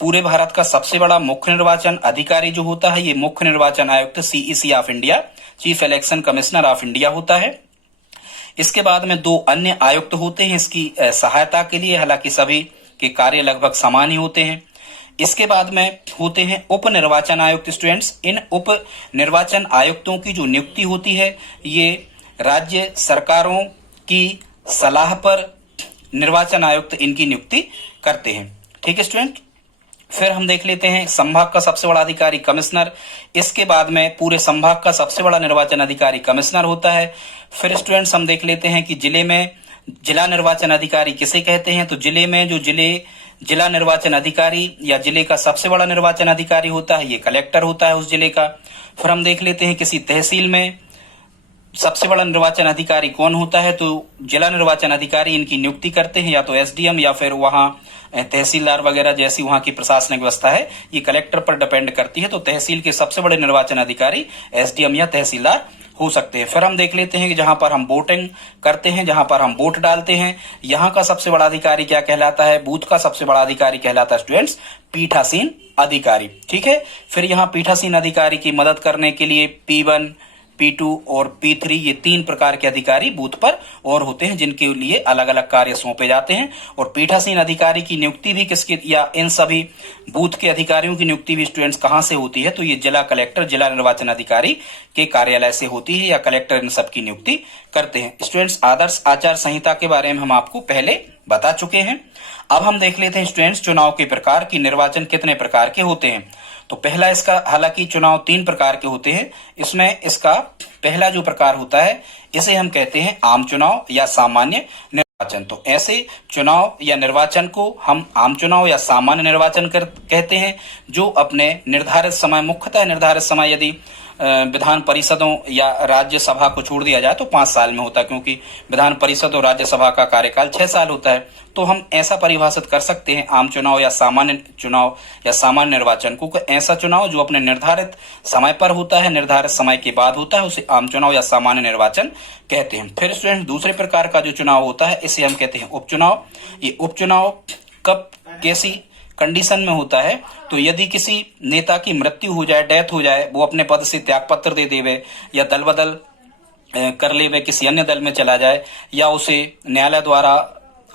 पूरे भारत का सबसे बड़ा मुख्य निर्वाचन अधिकारी जो होता है ये मुख्य निर्वाचन आयुक्त CEC of India, chief election commissioner of India होता है। इसके बाद में दो अन्य आयुक्त होते हैं इसकी सहायता के लिए, हालांकि सभी के कार्य लगभग समान ही होते हैं। इसके बाद में होते हैं उप निर्वाचन आयुक्त स्टूडेंट्स। इन उप निर्वाचन आयुक्तों की जो नियुक्ति होती है ये राज्य सरकारों की सलाह पर निर्वाचन आयुक्त इनकी नियुक्ति करते हैं। ठीक है स्टूडेंट। फिर हम देख लेते हैं संभाग का सबसे बड़ा अधिकारी कमिश्नर। इसके बाद में पूरे संभाग का सबसे बड़ा निर्वाचन अधिकारी कमिश्नर होता है। फिर स्टूडेंट्स हम देख लेते हैं कि जिले में जिला निर्वाचन अधिकारी किसे कहते हैं? तो जिले में जो जिला निर्वाचन अधिकारी या जिले का सबसे बड़ा निर्वाचन अधिकारी होता है ये कलेक्टर होता है उस जिले का। फिर हम देख लेते हैं किसी तहसील में सबसे बड़ा निर्वाचन अधिकारी कौन होता है? तो जिला निर्वाचन अधिकारी इनकी नियुक्ति करते हैं, या तो SDM या फिर वहां तहसीलदार वगैरह, जैसी वहां की प्रशासनिक व्यवस्था है ये कलेक्टर पर डिपेंड करती है। तो तहसील के सबसे बड़े निर्वाचन अधिकारी SDM या तहसीलदार हो सकते हैं। फिर हम देख लेते हैं कि जहां पर हम वोटिंग करते हैं, जहां पर हम वोट डालते हैं, यहाँ का सबसे बड़ा अधिकारी क्या कहलाता है? बूथ का सबसे बड़ा अधिकारी कहलाता है स्टूडेंट्स पीठासीन अधिकारी। ठीक है। फिर यहाँ पीठासीन अधिकारी की मदद करने के लिए P1, P2 और P3 ये 3 प्रकार के अधिकारी बूथ पर और होते हैं जिनके लिए अलग अलग कार्य सौंपे जाते हैं। और पीठासीन अधिकारी की नियुक्ति भी किसके, या इन सभी बूथ के अधिकारियों की नियुक्ति भी स्टूडेंट्स कहां से होती है? तो ये जिला कलेक्टर, जिला निर्वाचन अधिकारी के कार्यालय से होती है, या कलेक्टर इन सब की नियुक्ति करते हैं। स्टूडेंट्स आदर्श आचार संहिता के बारे में हम आपको पहले बता चुके हैं। अब हम देख लेते हैं स्टूडेंट्स चुनाव के प्रकार की निर्वाचन कितने प्रकार के होते हैं। तो पहला इसका, हालांकि चुनाव 3 प्रकार के होते हैं, इसमें इसका पहला जो प्रकार होता है इसे हम कहते हैं आम चुनाव या सामान्य निर्वाचन। तो ऐसे चुनाव या निर्वाचन को हम आम चुनाव या सामान्य निर्वाचन कहते हैं, जो अपने निर्धारित समय, मुख्यतः निर्धारित समय यदि विधान परिषदों या राज्यसभा को छोड़ दिया जाए तो 5 साल में होता है, क्योंकि विधान परिषद और राज्यसभा का कार्यकाल 6 साल होता है। तो हम ऐसा परिभाषित कर सकते हैं आम चुनाव या सामान्य निर्वाचन को, ऐसा चुनाव जो अपने निर्धारित समय पर होता है, निर्धारित समय के बाद होता है, उसे आम चुनाव या सामान्य निर्वाचन कहते हैं। फिर स्टूडेंट दूसरे प्रकार का जो चुनाव होता है इसे हम कहते हैं उपचुनाव। ये उपचुनाव कब, कैसी कंडीशन में होता है? तो यदि किसी नेता की मृत्यु हो जाए, डेथ हो जाए, वो अपने पद से त्यागपत्र दे देवे, या दल बदल कर ले, वे किसी अन्य दल में चला जाए, या उसे न्यायालय द्वारा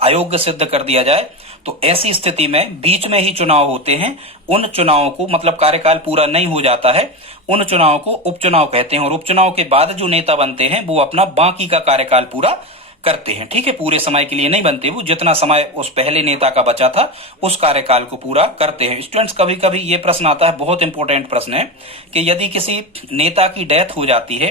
अयोग्य सिद्ध कर दिया जाए, तो ऐसी स्थिति में बीच में ही चुनाव होते हैं। उन चुनावों को, मतलब कार्यकाल पूरा नहीं हो जाता है, उन चुनाव को उपचुनाव कहते हैं। और उपचुनाव के बाद जो नेता बनते हैं वो अपना बाकी का कार्यकाल पूरा करते हैं। ठीक है, पूरे समय के लिए नहीं बनते, वो जितना समय उस पहले नेता का बचा था उस कार्यकाल को पूरा करते हैं। स्टूडेंट्स कभी कभी ये प्रश्न आता है, बहुत इंपॉर्टेंट प्रश्न है, कि यदि किसी नेता की डेथ हो जाती है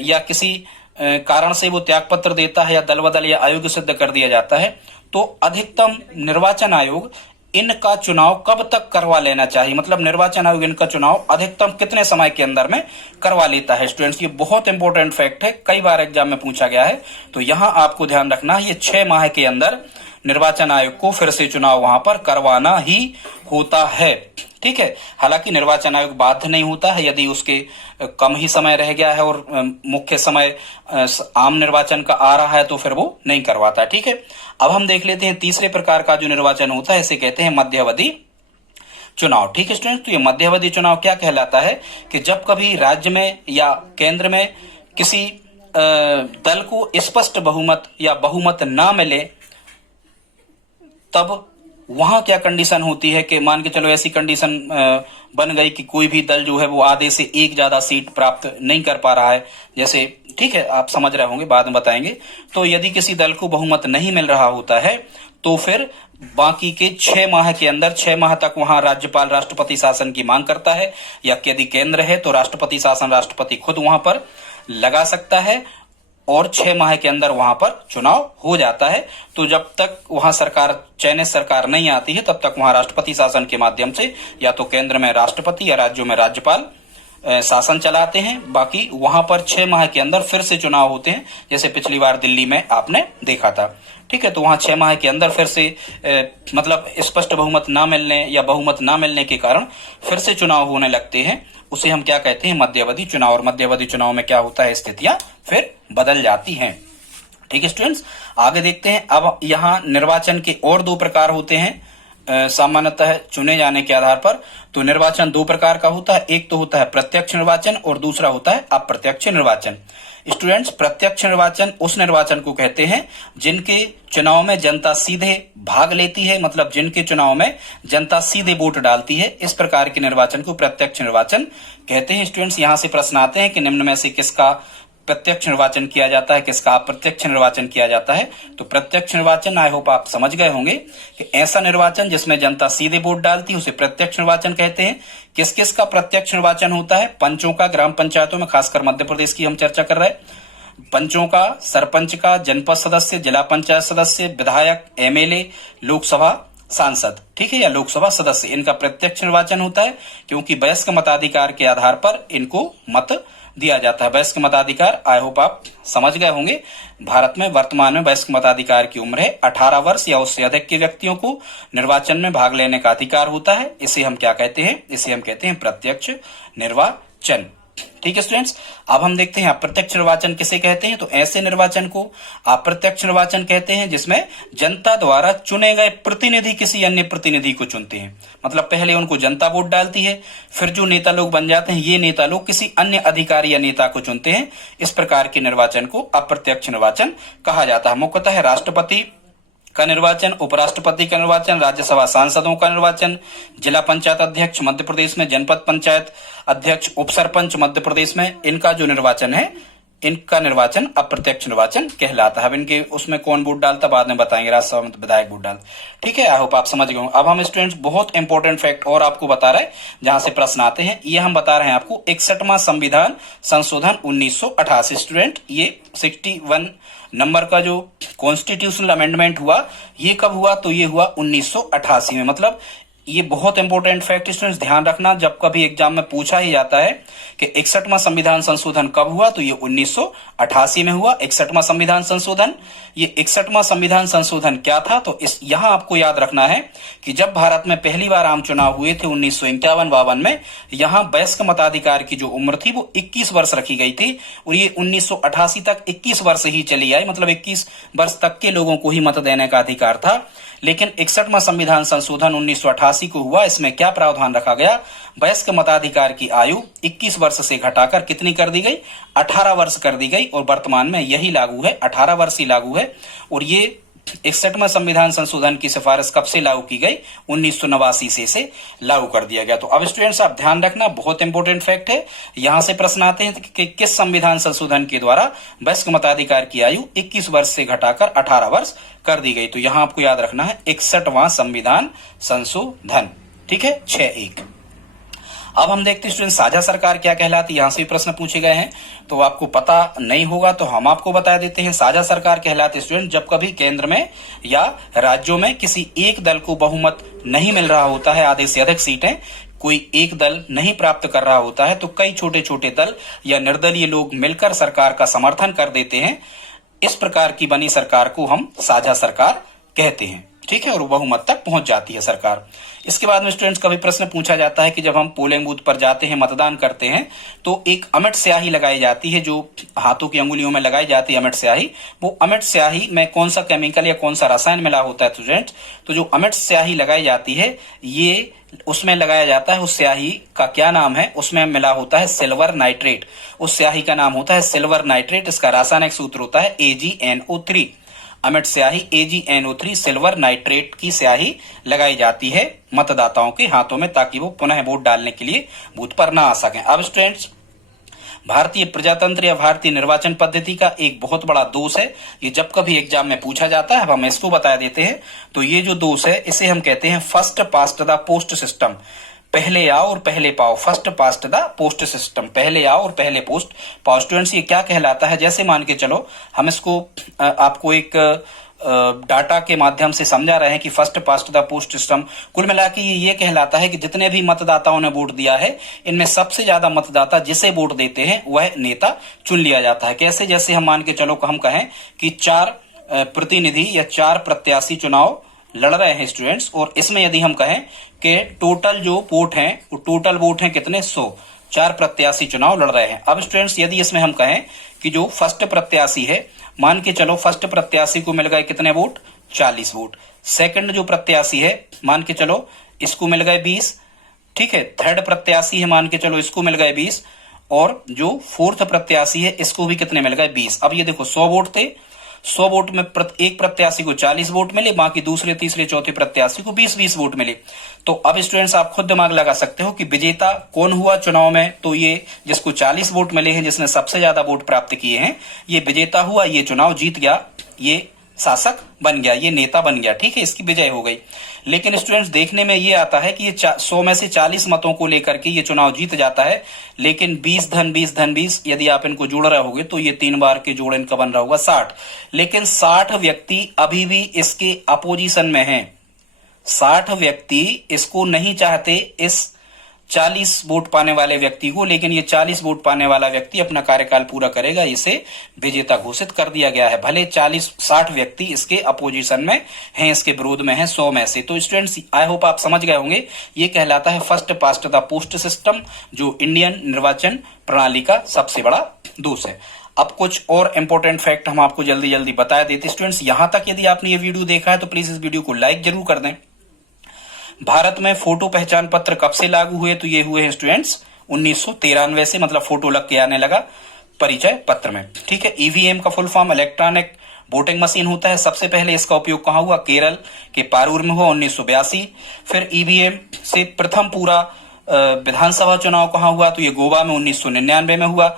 या किसी कारण से वो त्यागपत्र देता है या दल बदल या अयोग्य सिद्ध कर दिया जाता है, तो अधिकतम निर्वाचन आयोग इनका चुनाव कब तक करवा लेना चाहिए? मतलब निर्वाचन आयोग इनका चुनाव अधिकतम कितने समय के अंदर में करवा लेता है? स्टूडेंट्स ये बहुत इंपॉर्टेंट फैक्ट है, कई बार एग्जाम में पूछा गया है। तो यहाँ आपको ध्यान रखना है, ये 6 माह के अंदर निर्वाचन आयोग को फिर से चुनाव वहां पर करवाना ही होता है। ठीक है, हालांकि निर्वाचन आयोग बाध्य नहीं होता है, यदि उसके कम ही समय रह गया है और मुख्य समय आम निर्वाचन का आ रहा है तो फिर वो नहीं करवाता। ठीक है, अब हम देख लेते हैं तीसरे प्रकार का जो निर्वाचन होता है, इसे कहते हैं मध्यावधि चुनाव। ठीक है स्टूडेंट, तो ये मध्यावधि चुनाव क्या कहलाता है कि जब कभी राज्य में या केंद्र में किसी दल को स्पष्ट बहुमत या बहुमत ना मिले, तब वहां क्या कंडीशन होती है कि मान के चलो ऐसी कंडीशन बन गई कि कोई भी दल जो है वो आधे से एक ज्यादा सीट प्राप्त नहीं कर पा रहा है, जैसे ठीक है आप समझ रहे होंगे, बाद में बताएंगे। तो यदि किसी दल को बहुमत नहीं मिल रहा होता है तो फिर बाकी के 6 माह के अंदर 6 माह तक वहां राज्यपाल राष्ट्रपति शासन की मांग करता है, या यदि केंद्र है तो राष्ट्रपति शासन राष्ट्रपति खुद वहां पर लगा सकता है और 6 माह के अंदर वहां पर चुनाव हो जाता है। तो जब तक वहां सरकार चयनित सरकार नहीं आती है तब तक वहां राष्ट्रपति शासन के माध्यम से या तो केंद्र में राष्ट्रपति या राज्यों में राज्यपाल शासन चलाते हैं। बाकी वहां पर 6 माह के अंदर फिर से चुनाव होते हैं, जैसे पिछली बार दिल्ली में आपने देखा था। ठीक है, तो वहां 6 माह के अंदर फिर से मतलब स्पष्ट बहुमत ना मिलने या बहुमत ना मिलने के कारण फिर से चुनाव होने लगते हैं। उसे हम क्या कहते हैं, मध्यावधि चुनाव। और मध्यावधि चुनाव में क्या होता है, स्थितियां फिर बदल जाती हैं। ठीक है स्टूडेंट्स, आगे देखते हैं। अब यहाँ निर्वाचन के और 2 प्रकार होते हैं सामान्यतः चुने जाने के आधार पर। तो निर्वाचन 2 प्रकार का होता है, एक तो होता है प्रत्यक्ष निर्वाचन और दूसरा होता है अप्रत्यक्ष निर्वाचन। स्टूडेंट्स, प्रत्यक्ष निर्वाचन उस निर्वाचन को कहते हैं जिनके चुनाव में जनता सीधे भाग लेती है, मतलब जिनके चुनाव में जनता सीधे वोट डालती है, इस प्रकार के निर्वाचन को प्रत्यक्ष निर्वाचन कहते हैं। स्टूडेंट्स, यहां से प्रश्न आते हैं कि निम्न में से किसका प्रत्यक्ष निर्वाचन किया जाता है, किसका अप्रत्यक्ष निर्वाचन किया जाता है। तो प्रत्यक्ष निर्वाचन आई होप आप समझ गए होंगे कि ऐसा निर्वाचन जिसमें जनता सीधे वोट डालती है उसे प्रत्यक्ष निर्वाचन कहते हैं। किस किस का प्रत्यक्ष निर्वाचन होता है, पंचों का ग्राम पंचायतों में, खासकर मध्य प्रदेश की हम चर्चा कर रहे हैं। पंचों का, सरपंच का, जनपद सदस्य, जिला पंचायत सदस्य, विधायक, एमएलए, लोकसभा सांसद, ठीक है, या लोकसभा सदस्य, इनका प्रत्यक्ष निर्वाचन होता है, क्योंकि वयस्क मताधिकार के आधार पर इनको मत दिया जाता है। वयस्क मताधिकार आई होप आप समझ गए होंगे। भारत में वर्तमान में वयस्क मताधिकार की उम्र है 18 वर्ष या उससे अधिक के व्यक्तियों को निर्वाचन में भाग लेने का अधिकार होता है। इसे हम क्या कहते हैं, इसे हम कहते हैं प्रत्यक्ष निर्वाचन। ठीक है स्टूडेंट्स, अब हम देखते हैं अप्रत्यक्ष निर्वाचन किसे कहते हैं। तो ऐसे निर्वाचन को अप्रत्यक्ष निर्वाचन कहते हैं जिसमें जनता द्वारा चुने गए प्रतिनिधि किसी अन्य प्रतिनिधि को चुनते हैं। मतलब पहले उनको जनता वोट डालती है, फिर जो नेता लोग बन जाते हैं ये नेता लोग किसी अन्य अधिकारी या नेता को चुनते हैं। इस प्रकार के निर्वाचन को अप्रत्यक्ष निर्वाचन कहा जाता है। मुख्यतः राष्ट्रपति का निर्वाचन, उपराष्ट्रपति का निर्वाचन, राज्यसभा सांसदों का निर्वाचन, जिला पंचायत अध्यक्ष मध्य प्रदेश में, जनपद पंचायत अध्यक्ष, उप सरपंच मध्य प्रदेश में, इनका जो निर्वाचन है, इनका निर्वाचन अप्रत्यक्ष निर्वाचन कहलाता है। अब इनके उसमें कौन वोट डालता बाद में बताएंगे, राज्यसभा में विधायक वोट डाल। ठीक है, आई होप आप समझ गए होंगे। अब हम स्टूडेंट्स बहुत इंपॉर्टेंट फैक्ट और आपको बता रहे हैं जहां से प्रश्न आते हैं। ये हम बता रहे हैं आपको 61वां संविधान संशोधन 1988। स्टूडेंट, ये 61 नंबर का जो कॉन्स्टिट्यूशनल अमेंडमेंट हुआ ये कब हुआ, तो ये हुआ 1988 में। मतलब ये बहुत इंपॉर्टेंट फैक्ट स्टूडेंट्स ध्यान रखना, जब कभी एग्जाम में पूछा ही जाता है कि 61वां संविधान संशोधन कब हुआ, तो ये 1988 में हुआ 61वां संविधान संशोधन। ये 61वां संविधान संशोधन क्या था, तो इस यहां आपको याद रखना है कि जब भारत में पहली बार आम चुनाव हुए थे 1951-52 में, यहां वयस्क मताधिकार की जो उम्र थी वो 21 वर्ष रखी गई थी, और ये 1988 तक 21 वर्ष ही चली आई। मतलब 21 वर्ष तक के लोगों को ही मत देने का अधिकार था। लेकिन 61वां संविधान संशोधन 1988 को हुआ, इसमें क्या प्रावधान रखा गया, वयस्क मताधिकार की आयु 21 वर्ष से घटाकर कितनी कर दी गई, 18 वर्ष कर दी गई, और वर्तमान में यही लागू है, 18 वर्ष ही लागू है। और ये 61वां संविधान संशोधन की सिफारिश कब से लागू की गई, 1989 से लागू कर दिया गया। तो अब स्टूडेंट्स आप ध्यान रखना, बहुत इंपॉर्टेंट फैक्ट है। यहां से प्रश्न आते हैं कि किस संविधान संशोधन के द्वारा वयस्क मताधिकार की आयु 21 वर्ष से घटाकर 18 वर्ष कर दी गई। तो यहां आपको याद रखना है 61वां संविधान संशोधन। ठीक है, 6(1). अब हम देखते हैं स्टूडेंट साझा सरकार क्या कहलाती है। यहां से भी प्रश्न पूछे गए हैं, तो आपको पता नहीं होगा तो हम आपको बता देते हैं। साझा सरकार कहलाती है स्टूडेंट जब कभी केंद्र में या राज्यों में किसी एक दल को बहुमत नहीं मिल रहा होता है, आधे से अधिक सीटें कोई एक दल नहीं प्राप्त कर रहा होता है, तो कई छोटे छोटे दल या निर्दलीय लोग मिलकर सरकार का समर्थन कर देते हैं। इस प्रकार की बनी सरकार को हम साझा सरकार कहते हैं, ठीक है, और बहुमत तक पहुंच जाती है सरकार। इसके बाद में स्टूडेंट्स कभी प्रश्न पूछा जाता है कि जब हम पोलिंग बूथ पर जाते हैं, मतदान करते हैं, तो एक अमिट स्याही लगाई जाती है, जो हाथों की अंगुलियों में लगाई जाती है अमिट स्याही। वो अमिट स्याही में कौन सा केमिकल या कौन सा रसायन मिला होता है स्टूडेंट्स? तो जो अमिट स्याही लगाई जाती है, ये उसमें लगाया जाता है, उस स्याही का क्या नाम है? उसमें मिला होता है सिल्वर नाइट्रेट। उस स्याही का नाम होता है सिल्वर नाइट्रेट। इसका रासायनिक सूत्र होता है AgNO3। अमिट स्याही AgNO3 सिल्वर नाइट्रेट की स्याही लगाई जाती है मतदाताओं के हाथों में, ताकि वो पुनः वोट डालने के लिए बूथ पर ना आ सकें। अब स्टूडेंट्स, भारतीय प्रजातंत्र या भारतीय निर्वाचन पद्धति का एक बहुत बड़ा दोष है, ये जब कभी एग्जाम में पूछा जाता है, अब हम इसको बता देते हैं। तो ये जो दोष है, इसे हम कहते हैं first past the post system. पहले आओ और पहले पाओ, first past the post system, पहले आओ और पहले पोस्ट पाओ। स्टूडेंट्स, ये क्या कहलाता है? जैसे मान के चलो, हम इसको आपको एक डाटा के माध्यम से समझा रहे हैं कि first past the post system कुल मिला के ये कहलाता है कि जितने भी मतदाताओं ने वोट दिया है, इनमें सबसे ज्यादा मतदाता जिसे वोट देते हैं वह नेता चुन लिया जाता है। कैसे? जैसे हम मान के चलो, हम कहें कि 4 प्रतिनिधि या 4 प्रत्याशी चुनाव लड़ रहे हैं स्टूडेंट्स, और इसमें यदि हम कहें कि टोटल जो वोट हैं, वो टोटल वोट हैं कितने? 100। 4 प्रत्याशी चुनाव लड़ रहे हैं। अब स्टूडेंट्स, यदि इसमें हम कहें कि जो फर्स्ट प्रत्याशी है, मान के चलो फर्स्ट प्रत्याशी को मिल गए कितने वोट? 40 वोट। सेकंड जो प्रत्याशी है, मान के चलो इसको मिल गए 20, ठीक है। थर्ड प्रत्याशी है, मान के चलो इसको मिल गए 20, और जो फोर्थ प्रत्याशी है, इसको भी कितने मिल गए? 20। अब ये देखो 100 वोट थे, 100 वोट में एक प्रत्याशी को 40 वोट मिले, बाकी दूसरे तीसरे चौथे प्रत्याशी को 20-20 वोट मिले। तो अब स्टूडेंट्स, आप खुद दिमाग लगा सकते हो कि विजेता कौन हुआ चुनाव में। तो ये जिसको 40 वोट मिले हैं, जिसने सबसे ज्यादा वोट प्राप्त किए हैं, ये विजेता हुआ, ये चुनाव जीत गया, ये शासक बन गया, ये नेता बन गया, ठीक है, इसकी विजय हो गई। लेकिन स्टूडेंट्स, देखने में ये आता है कि ये 100 में से 40 मतों को लेकर के ये चुनाव जीत जाता है, लेकिन 20 धन 20 धन 20 यदि आप इनको जोड़ रहे होगे तो ये 3 बार के जोड़ इनका बन रहा होगा 60। लेकिन 60 व्यक्ति अभी भी इसके अपोजिशन में हैं। 60 व्यक्ति इसको नहीं चाहते, इस 40 वोट पाने वाले व्यक्ति को, लेकिन ये 40 वोट पाने वाला व्यक्ति अपना कार्यकाल पूरा करेगा, इसे विजेता घोषित कर दिया गया है। भले 60 व्यक्ति इसके अपोजिशन में हैं, इसके विरोध में हैं 100 में से। तो स्टूडेंट्स, आई होप आप समझ गए होंगे, ये कहलाता है first past the post system, जो इंडियन निर्वाचन प्रणाली का सबसे बड़ा दोष है। अब कुछ और इंपॉर्टेंट फैक्ट हम आपको जल्दी जल्दी बता देते। स्टूडेंट्स, यहां तक यदि आपने ये वीडियो देखा है तो प्लीज इस वीडियो को लाइक जरूर कर दें। भारत में फोटो पहचान पत्र कब से लागू हुए? तो ये हुए हैं स्टूडेंट्स 1993 से, मतलब फोटो लग के आने लगा परिचय पत्र में, ठीक है। ईवीएम का full form electronic voting machine होता है। सबसे पहले इसका उपयोग कहां हुआ? केरल के पारूर में हुआ 1982। फिर ईवीएम से प्रथम पूरा विधानसभा चुनाव कहां हुआ? तो ये गोवा में 1999 में हुआ।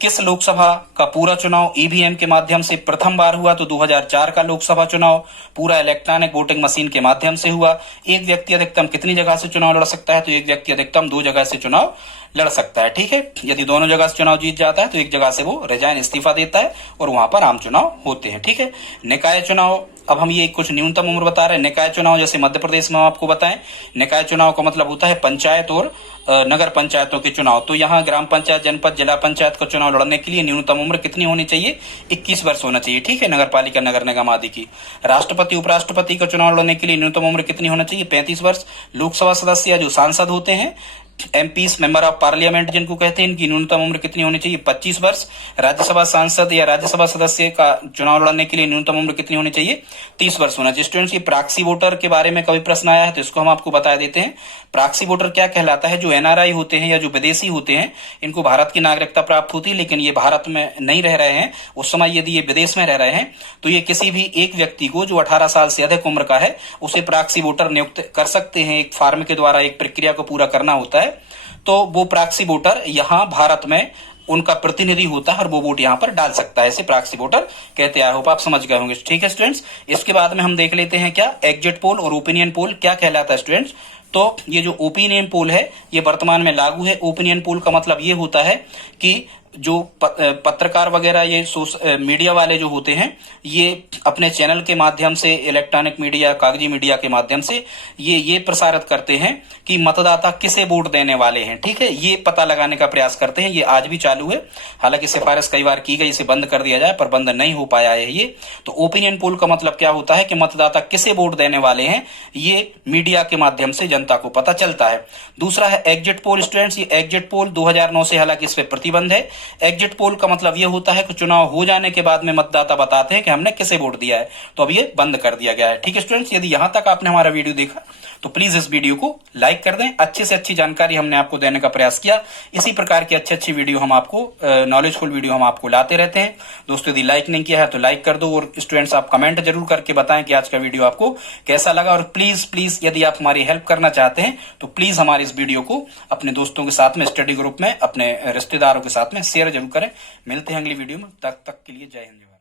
किस लोकसभा का पूरा चुनाव ईवीएम के माध्यम से प्रथम बार हुआ? तो 2004 का लोकसभा चुनाव पूरा इलेक्ट्रॉनिक वोटिंग मशीन के माध्यम से हुआ। एक व्यक्ति अधिकतम कितनी जगह से चुनाव लड़ सकता है? तो एक व्यक्ति अधिकतम 2 जगह से चुनाव लड़ सकता है, ठीक है। यदि दोनों जगह से चुनाव जीत जाता है तो एक जगह से वो रिजाइन इस्तीफा देता है और वहां पर आम चुनाव होते हैं, ठीक है। निकाय चुनाव, अब हम ये कुछ न्यूनतम उम्र बता रहे हैं। निकाय चुनाव जैसे मध्य प्रदेश में हम आपको बताएं, निकाय चुनाव का मतलब होता है पंचायत और नगर पंचायतों के चुनाव। तो यहाँ ग्राम पंचायत, जनपद, जिला पंचायत का चुनाव लड़ने के लिए न्यूनतम उम्र कितनी होनी चाहिए? 21 वर्ष होना चाहिए, ठीक है। नगर पालिका, नगर निगम आदि की। राष्ट्रपति, उपराष्ट्रपति का चुनाव लड़ने के लिए न्यूनतम उम्र कितनी होना चाहिए? 35 वर्ष। लोकसभा सदस्य जो सांसद होते हैं, एमपीस, मेंबर ऑफ पार्लियामेंट जिनको कहते हैं, इनकी न्यूनतम उम्र कितनी होनी चाहिए? 25 वर्ष। राज्यसभा सांसद या राज्यसभा सदस्य का चुनाव लड़ने के लिए न्यूनतम उम्र कितनी होनी चाहिए? 30 वर्ष होना चाहिए। स्टूडेंट्स, ये प्रॉक्सी वोटर के बारे में कभी प्रश्न आया है तो इसको हम आपको बता देते हैं। प्रॉक्सी वोटर क्या कहलाता है? जो एनआरआई होते हैं या जो विदेशी होते हैं, इनको भारत की नागरिकता प्राप्त होती है, लेकिन ये भारत में नहीं रह रहे हैं। उस समय यदि ये विदेश में रह रहे हैं तो ये किसी भी एक व्यक्ति को जो 18 साल से अधिक उम्र का है, उसे प्रॉक्सी वोटर नियुक्त कर सकते हैं। एक फॉर्म के द्वारा एक प्रक्रिया को पूरा करना होता है। तो वो प्रॉक्सी वोटर यहाँ भारत में उनका प्रतिनिधि होता है और वो वोट यहाँ पर डाल सकता है, इसे प्रॉक्सी वोटर कहते हैं। आई होप आप समझ गए होंगे, ठीक है स्टूडेंट्स। इसके बाद में हम देख लेते हैं क्या एग्जिट पोल और ओपिनियन पोल क्या कहलाता है स्टूडेंट्स। तो ये जो ओपिनियन पोल है ये वर्तमान में लागू है। ओपिनियन पोल का मतलब ये होता है कि जो पत्रकार वगैरह ये मीडिया वाले जो होते हैं, ये अपने चैनल के माध्यम से, इलेक्ट्रॉनिक मीडिया, कागजी मीडिया के माध्यम से ये प्रसारित करते हैं कि मतदाता किसे वोट देने वाले हैं। ठीक है, ये पता लगाने का प्रयास करते हैं। ये आज भी चालू है, हालांकि सिफारिश कई बार की गई इसे बंद कर दिया जाए, पर बंद नहीं हो पाया है ये। तो ओपिनियन पोल का मतलब क्या होता है कि मतदाता किसे वोट देने वाले हैं, ये मीडिया के माध्यम से जनता को पता चलता है। दूसरा है एग्जिट पोल स्टूडेंट्स। ये एग्जिट पोल 2009 से हालांकि इस पर प्रतिबंध है। एग्जिट पोल का मतलब यह होता है कि चुनाव हो जाने के बाद में मतदाता बताते हैं कि हमने किसे वोट दिया है, तो अब ये बंद कर दिया गया है। ठीक है स्टूडेंट्स, यदि यहां तक आपने हमारा वीडियो देखा तो प्लीज इस वीडियो को लाइक कर दें। अच्छे से अच्छी जानकारी हमने आपको देने का प्रयास किया। इसी प्रकार की अच्छी अच्छी वीडियो हम आपको, नॉलेजफुल वीडियो हम आपको लाते रहते हैं। दोस्तों यदि लाइक नहीं किया है तो लाइक कर दो, और स्टूडेंट्स आप कमेंट जरूर करके बताएं कि आज का वीडियो आपको कैसा लगा। और प्लीज प्लीज यदि आप हमारी हेल्प करना चाहते हैं तो प्लीज हमारे इस वीडियो को अपने दोस्तों के साथ में, स्टडी ग्रुप में, अपने रिश्तेदारों के साथ में शेयर जरूर करें। मिलते हैं अगली वीडियो में, तब तक के लिए जय हिंद।